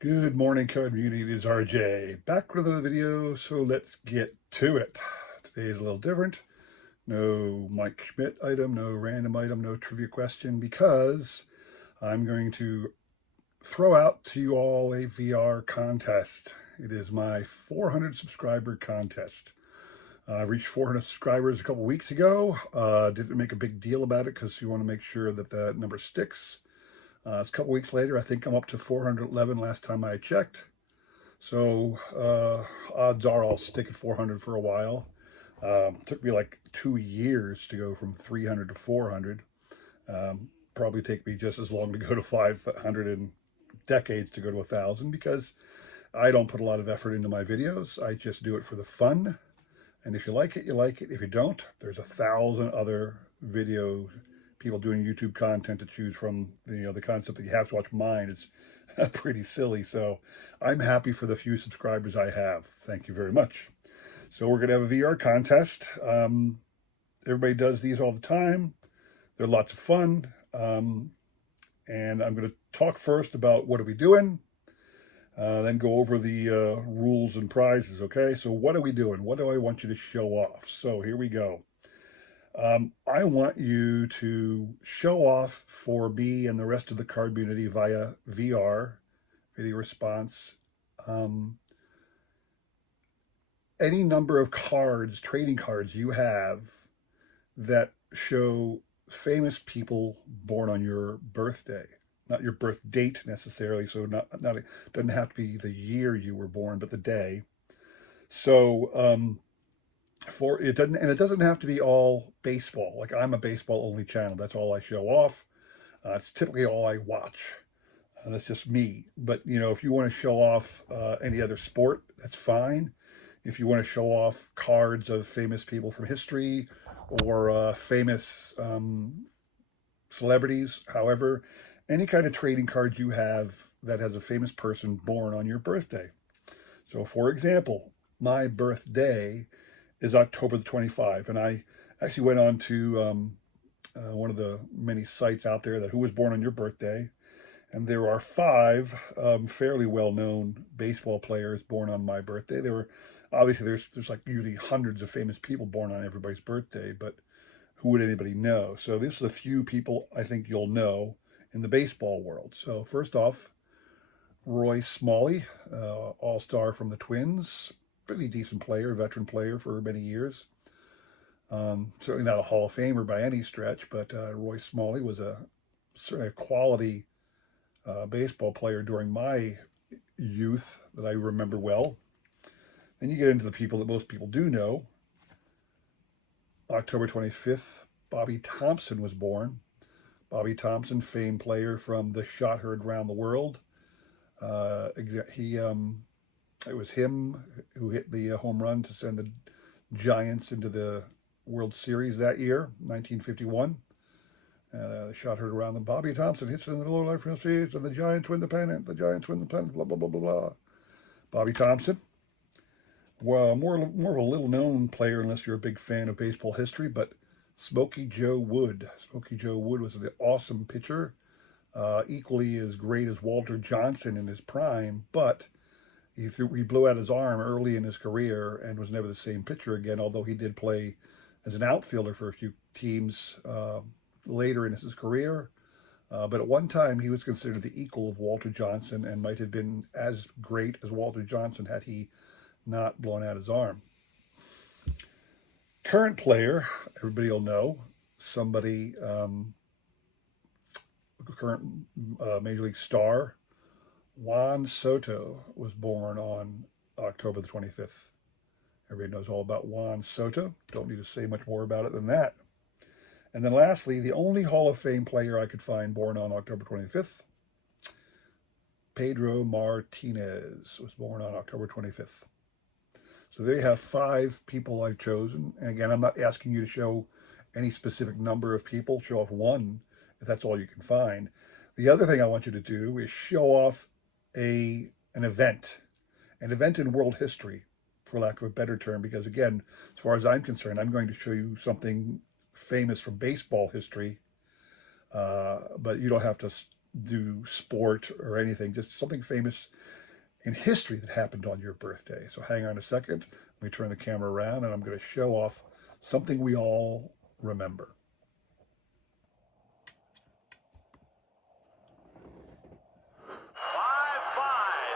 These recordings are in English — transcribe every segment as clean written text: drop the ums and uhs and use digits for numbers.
Good morning, community. It is RJ back with another video. So let's get to it. Today is a little different. No Mike Schmidt item, no random item, no trivia question, because I'm going to throw out to you all a VR contest. It is my 400 subscriber contest. I reached 400 subscribers a couple weeks ago. Didn't make a big deal about it because you want to make sure that the number sticks. It's a couple weeks later. I think I'm up to 411 last time I checked. So odds are I'll stick at 400 for a while. Took me like 2 years to go from 300 to 400. Probably take me just as long to go to 500 and decades to go to 1,000, because I don't put a lot of effort into my videos. I just do it for the fun. And if you like it, you like it. If you don't, there's 1,000 other video people doing YouTube content to choose from. The concept that you have to watch mine is pretty silly. So I'm happy for the few subscribers I have. Thank you very much. So we're going to have a VR contest. Everybody does these all the time. They're lots of fun. And I'm going to talk first about what are we doing, then go over the rules and prizes, okay? So what are we doing? What do I want you to show off? So here we go. I want you to show off for me and the rest of the card community via VR, video response, any number of cards, trading cards you have that show famous people born on your birthday. Not your birth date necessarily, so it doesn't have to be the year you were born, but the day. So it doesn't have to be all baseball. Like, I'm a baseball only channel. That's all I show off. It's typically all I watch. That's just me. But if you want to show off any other sport, that's fine. If you want to show off cards of famous people from history or famous celebrities, however, any kind of trading cards you have that has a famous person born on your birthday. So, for example, my birthday is October the 25th, and I actually went on to one of the many sites out there that who was born on your birthday, and there are 5 fairly well-known baseball players born on my birthday. There were obviously there's like usually hundreds of famous people born on everybody's birthday, but who would anybody know? So this is a few people I think you'll know in the baseball world. So first off, Roy Smalley, all-star from the Twins, pretty decent player, veteran player for many years. Certainly not a Hall of Famer by any stretch, but Roy Smalley was certainly a quality baseball player during my youth that I remember well. Then you get into the people that most people do know. October 25th, Bobby Thompson was born. Bobby Thompson, famed player from The Shot Heard Round the World. It was him who hit the home run to send the Giants into the World Series that year, 1951. The shot heard around them. Bobby Thompson hits in the lower left field series, and the Giants win the pennant. The Giants win the pennant. Blah blah blah blah blah. Bobby Thompson. Well, more of a little-known player, unless you're a big fan of baseball history, but Smokey Joe Wood. Smokey Joe Wood was an awesome pitcher, equally as great as Walter Johnson in his prime, but he blew out his arm early in his career and was never the same pitcher again, although he did play as an outfielder for a few teams later in his career. But at one time, he was considered the equal of Walter Johnson and might have been as great as Walter Johnson had he not blown out his arm. Current player, everybody will know, somebody, current Major League star, Juan Soto was born on October the 25th. Everybody knows all about Juan Soto. Don't need to say much more about it than that. And then lastly, the only Hall of Fame player I could find born on October 25th, Pedro Martinez was born on October 25th. So there you have 5 people I've chosen. And again, I'm not asking you to show any specific number of people. Show off one, if that's all you can find. The other thing I want you to do is show off an event in world history, for lack of a better term, because again, as far as I'm concerned, I'm going to show you something famous from baseball history, but you don't have to do sport or anything, just something famous in history that happened on your birthday. So hang on a second. Let me turn the camera around and I'm going to show off something we all remember. 5-5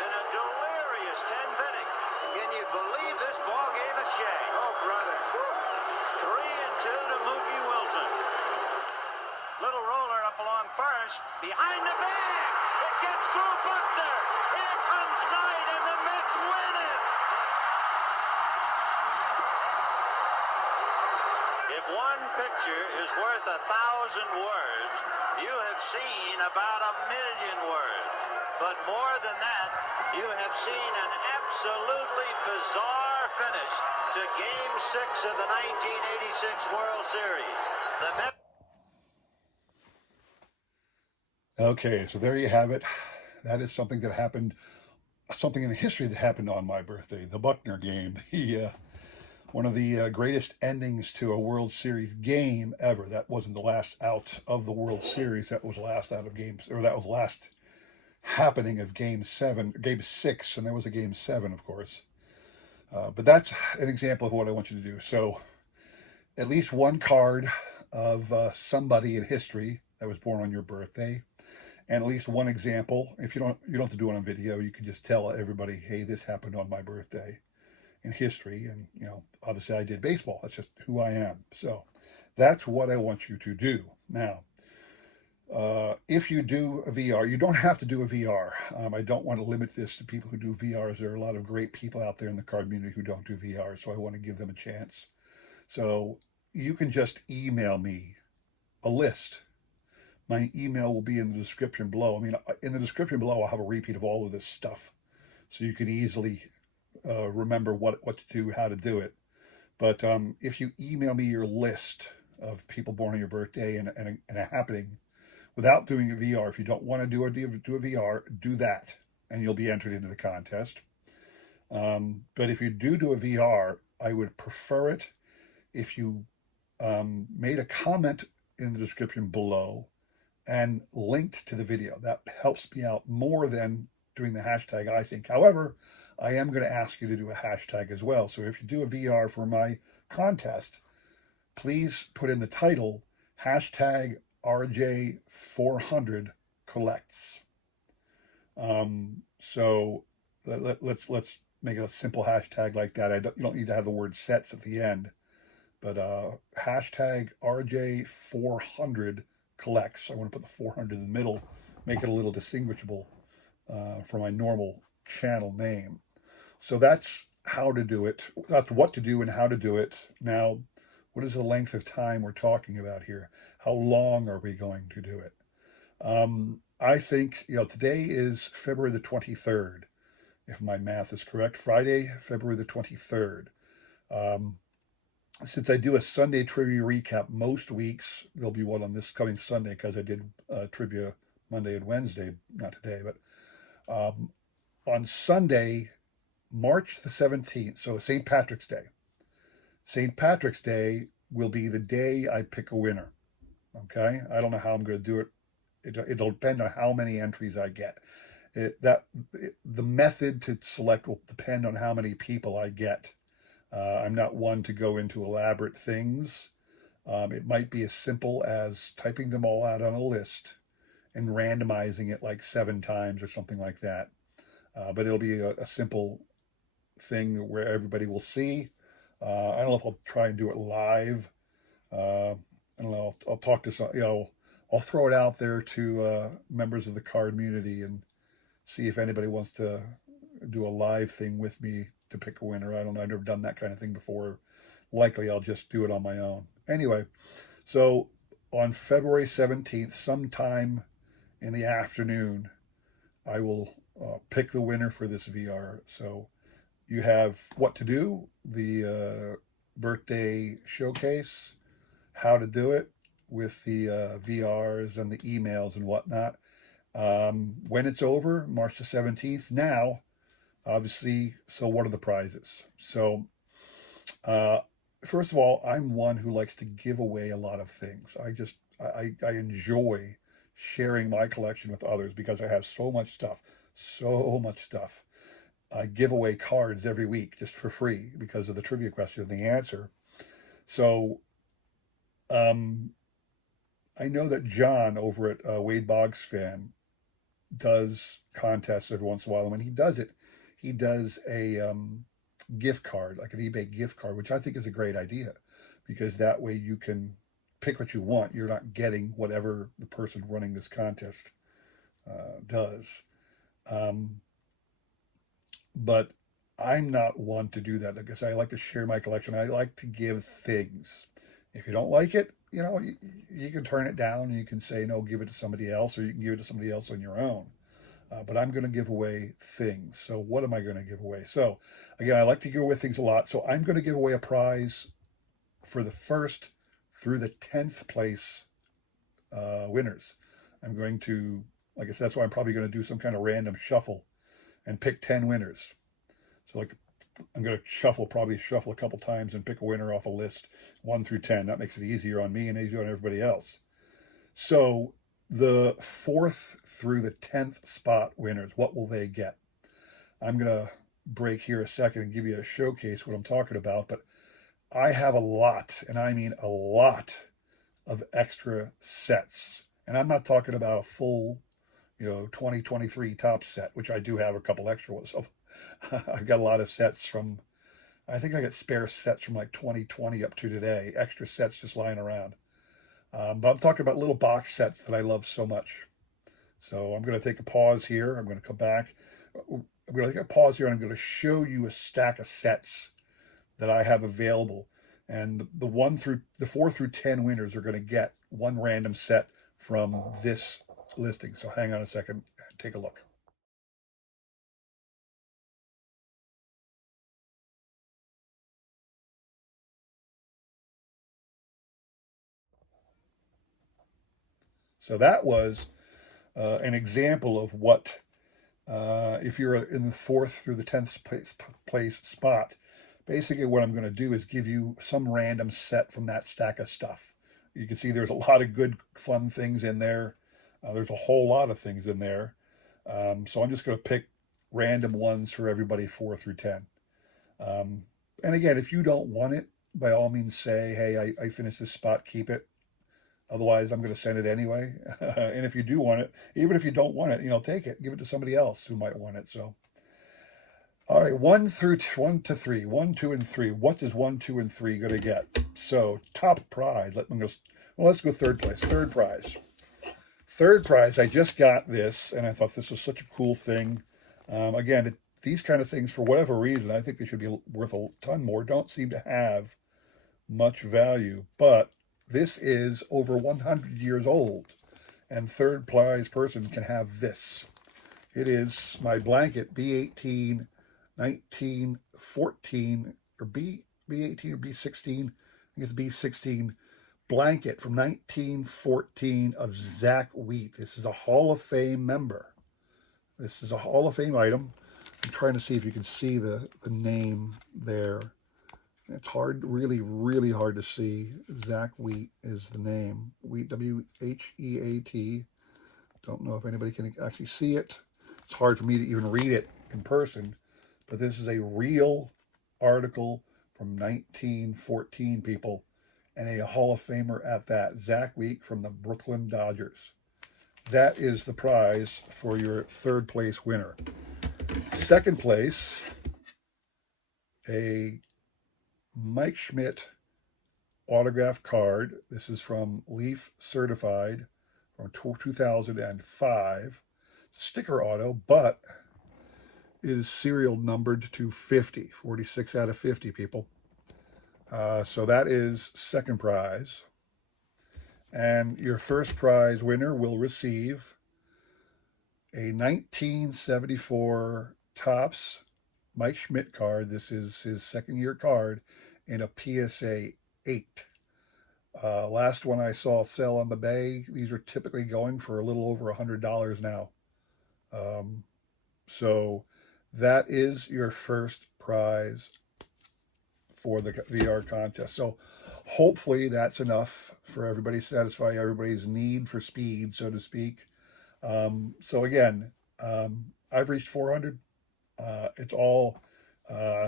in a delirious 10th inning. Can you believe this ball game at Shea? Oh, brother. 3-2 to Mookie Wilson. Little roller up along first. Behind the bag. It gets through Buckner. Here comes Knight, and the Mets win it. If one picture is worth 1,000 words, you have seen about 1,000,000 words. But more than that, you have seen an absolutely bizarre finish to Game 6 of the 1986 World Series. The Mets. Okay, so there you have it. That is something that happened, something in history that happened on my birthday, the Buckner game, one of the greatest endings to a World Series game ever. That wasn't the last out of the World Series. That was last out of games, or that was last happening of Game 6, and there was a Game 7, of course. But that's an example of what I want you to do. So at least one card of somebody in history that was born on your birthday, and at least one example. If you don't have to do it on video. You can just tell everybody, hey, this happened on my birthday in history. And, obviously I did baseball. That's just who I am. So that's what I want you to do. Now, if you do a VR, you don't have to do a VR. I don't want to limit this to people who do VRs. There are a lot of great people out there in the card community who don't do VR, so I want to give them a chance. So you can just email me a list. My email will be in the description below. I mean, in the description below, I'll have a repeat of all of this stuff, so you can easily remember what to do, how to do it. But if you email me your list of people born on your birthday and a happening, without doing a VR, if you don't want to do a VR, do that, and you'll be entered into the contest. But if you do a VR, I would prefer it if you made a comment in the description below and linked to the video. That helps me out more than doing the hashtag, I think. However, I am going to ask you to do a hashtag as well. So if you do a VR for my contest, please put in the title, hashtag RJ400 collects. So let's make it a simple hashtag like that. You don't need to have the word sets at the end, but hashtag RJ400 collects. I want to put the 400 in the middle, make it a little distinguishable from my normal channel name. So that's how to do it. That's what to do and how to do it. Now, what is the length of time we're talking about here? How long are we going to do it? I think, today is February the 23rd, if my math is correct. Friday, February the 23rd. Since I do a Sunday trivia recap most weeks, there'll be one on this coming Sunday because I did trivia Monday and Wednesday, not today, but on Sunday, March the 17th, so St. Patrick's Day. St. Patrick's Day will be the day I pick a winner. Okay? I don't know how I'm going to do it. It'll depend on how many entries I get. The method to select will depend on how many people I get. I'm not one to go into elaborate things. It might be as simple as typing them all out on a list and randomizing it like 7 times or something like that. But it'll be a simple thing where everybody will see. I don't know if I'll try and do it live. I don't know. I'll talk to some, I'll throw it out there to members of the card community and see if anybody wants to do a live thing with me to pick a winner. I don't know. I've never done that kind of thing before. Likely I'll just do it on my own. Anyway, so on February 17th, sometime in the afternoon, I will pick the winner for this VR. So you have what to do, the birthday showcase, how to do it with the VRs and the emails and whatnot. When it's over, March the 17th, now, obviously, so what are the prizes? So, first of all, I'm one who likes to give away a lot of things. I enjoy sharing my collection with others because I have so much stuff, so much stuff. I give away cards every week just for free because of the trivia question and the answer. So um, I know that John over at Wade Boggs Fan does contests every once in a while. And when he does it, he does a gift card, like an eBay gift card, which I think is a great idea because that way you can pick what you want. You're not getting whatever the person running this contest does. Um, but I'm not one to do that. Like I said, I like to share my collection. I like to give things. If you don't like it, you can turn it down and you can say, no, give it to somebody else, or you can give it to somebody else on your own. But I'm going to give away things. So what am I going to give away? So again, I like to give away things a lot. So I'm going to give away a prize for the first through the 10th place winners. I'm going to, like I said, that's why I'm probably going to do some kind of random shuffle and pick 10 winners. So like I'm going to probably shuffle a couple times and pick a winner off a list 1 through 10. That makes it easier on me and easier on everybody else. So the 4th through the 10th spot winners, what will they get? I'm going to break here a second and give you a showcase what I'm talking about, but I have a lot, and I mean a lot, of extra sets. And I'm not talking about a full, 2023 top set, which I do have a couple extra ones. So I've got a lot of sets from, I think I got spare sets from like 2020 up to today, extra sets just lying around. But I'm talking about little box sets that I love so much. So I'm going to take a pause here. I'm going to come back. I'm going to take a pause here and I'm going to show you a stack of sets that I have available. And the 4 through 10 winners are going to get one random set from this listing. So hang on a second and take a look. So that was an example of what, if you're in the 4th through the 10th place spot, basically what I'm going to do is give you some random set from that stack of stuff. You can see there's a lot of good, fun things in there. There's a whole lot of things in there. So I'm just going to pick random ones for everybody 4 through 10. And again, if you don't want it, by all means say, hey, I finished this spot, keep it. Otherwise, I'm going to send it anyway. And if you do want it, even if you don't want it, take it, give it to somebody else who might want it. So, all right, 1 to 3, 1, 2, and 3. What is 1, 2, and 3 going to get? So, top prize. Let's go third place. Third prize. Third prize. I just got this, and I thought this was such a cool thing. Again, these kind of things, for whatever reason, I think they should be worth a ton more. Don't seem to have much value, but this is over 100 years old, and third prize person can have this. It is my blanket B18 1914 or B18 or B16. I think it's B16 blanket from 1914 of Zach Wheat. This is a Hall of Fame member. This is a Hall of Fame item. I'm trying to see if you can see the name there. It's hard, really, really hard to see. Zach Wheat is the name. Wheat, Wheat. Don't know if anybody can actually see it. It's hard for me to even read it in person, but this is a real article from 1914, people, and a Hall of Famer at that. Zach Wheat from the Brooklyn Dodgers. That is the prize for your third place winner. Second place, a Mike Schmidt autograph card. This is from Leaf Certified from 2005. Sticker auto, but it is serial numbered to 50. 46 out of 50, people. So that is second prize. And your first prize winner will receive a 1974 Topps Mike Schmidt card. This is his second year card in a PSA 8. Last one I saw sell on the Bay, these are typically going for a little over $100 now. So that is your first prize for the VR contest. So Hopefully that's enough for everybody, satisfy everybody's need for speed, so to speak. So again, I've reached 400. It's all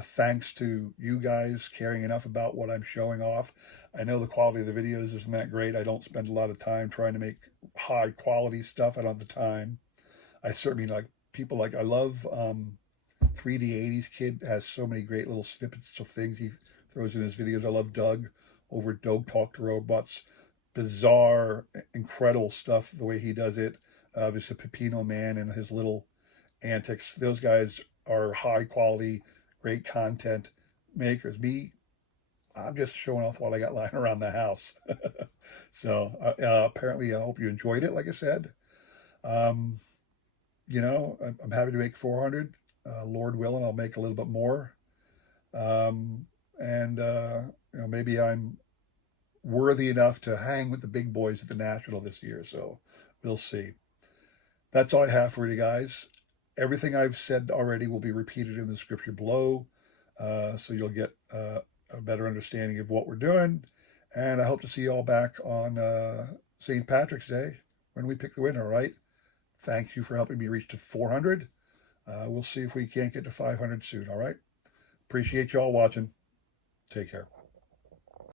thanks to you guys caring enough about what I'm showing off. I know the quality of the videos isn't that great. I don't spend a lot of time trying to make high quality stuff. I don't have the time. I certainly like people like, I love 3D 80s Kid has so many great little snippets of things he throws in his videos. I love Doug over at Doug Talk to Robots. Bizarre, incredible stuff, the way he does it. Just a Pepino Man and his little antics. Those guys are high quality, great content makers. Me, I'm just showing off what I got lying around the house. So apparently, I hope you enjoyed it. Like I said, um, I'm happy to make 400. Lord willing, I'll make a little bit more. And maybe I'm worthy enough to hang with the big boys at the National this year. So we'll see. That's all I have for you guys. Everything I've said already will be repeated in the description below, so you'll get a better understanding of what we're doing. And I hope to see you all back on St. Patrick's Day when we pick the winner, all right? Thank you for helping me reach to 400. We'll see if we can't get to 500 soon, all right? Appreciate you all watching. Take care.